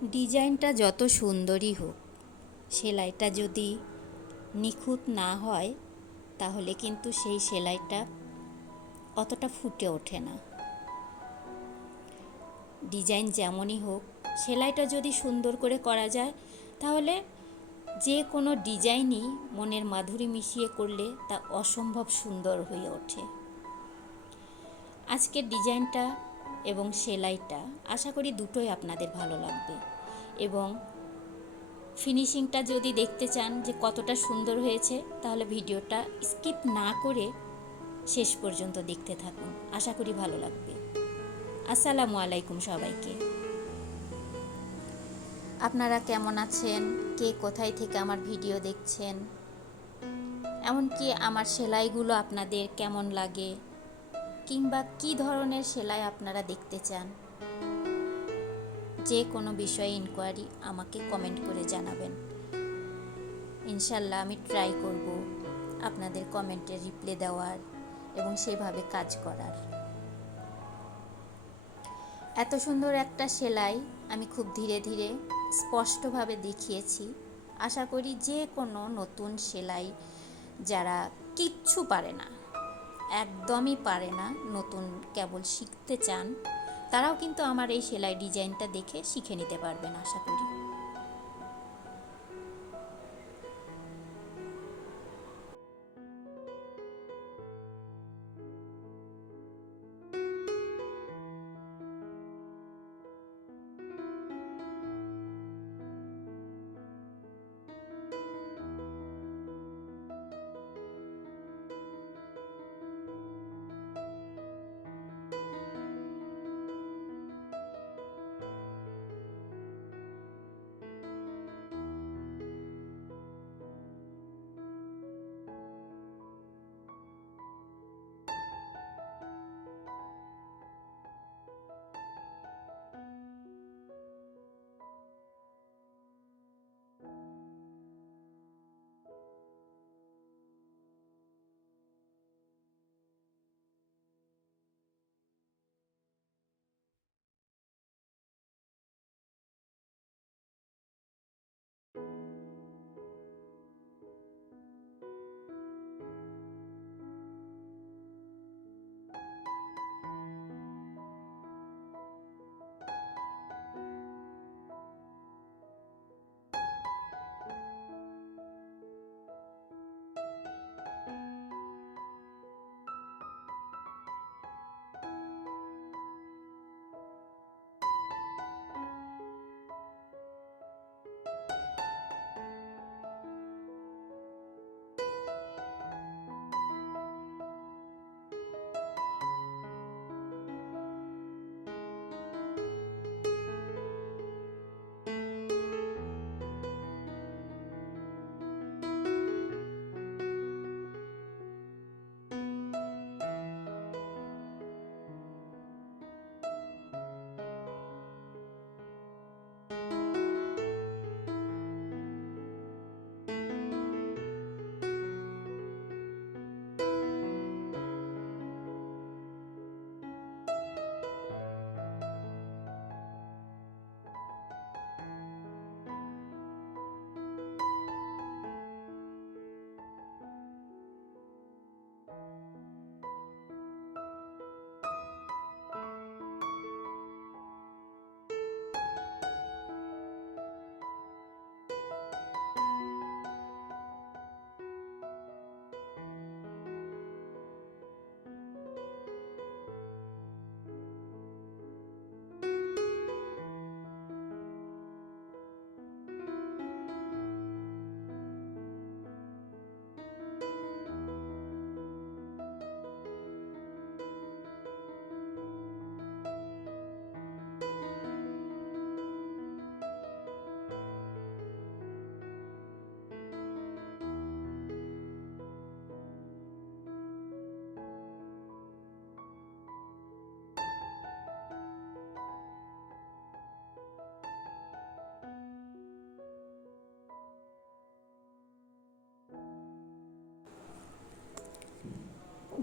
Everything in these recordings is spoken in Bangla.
ডিজাইনটা যত সুন্দরই হোক, সেলাইটা যদি নিখুঁত না হয় তাহলে কিন্তু সেই সেলাইটা অতটা ফুটে ওঠে না। ডিজাইন যেমনই হোক, সেলাইটা যদি সুন্দর করে করা যায় তাহলে যে কোনো ডিজাইনই মনের মাধুরী মিশিয়ে করলে তা অসম্ভব সুন্দর হয়ে ওঠে। আজকের ডিজাইনটা এবং সেলাইটা আশা করি দুটোই আপনাদের ভালো লাগবে, এবং ফিনিশিংটা যদি দেখতে চান যে কতটা সুন্দর হয়েছে তাহলে ভিডিওটা স্কিপ না করে শেষ পর্যন্ত দেখতে থাকুন, আশা করি ভালো লাগবে। আসসালামু আলাইকুম সবাইকে। আপনারা কেমন আছেন? কে কোথায় থেকে আমার ভিডিও দেখছেন? এমনকি আমার সেলাইগুলো আপনাদের কেমন লাগে, কিংবা কী ধরনের সেলাই আপনারা দেখতে চান, যে কোনো বিষয়ে ইনকোয়ারি আমাকে কমেন্ট করে জানাবেন। ইনশাল্লাহ আমি ট্রাই করব আপনাদের কমেন্টের রিপ্লাই দেওয়ার এবং সেভাবে কাজ করার। এত সুন্দর একটা সেলাই আমি খুব ধীরে ধীরে স্পষ্টভাবে দেখিয়েছি। আশা করি যে কোনো নতুন সেলাই যারা কিচ্ছু পারে না, একদমই পারে না, নতুন কেবল শিখতে চান, তারাও কিন্তু আমার এই সেলাই ডিজাইনটা দেখে শিখে নিতে পারবেন আশা করি।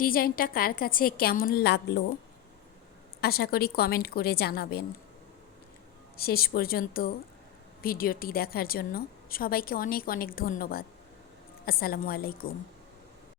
ডিজাইনটা কার কাছে কেমন লাগলো আশা করি কমেন্ট করে জানাবেন। শেষ পর্যন্ত ভিডিওটি দেখার জন্য সবাইকে অনেক অনেক ধন্যবাদ। আসসালামু আলাইকুম।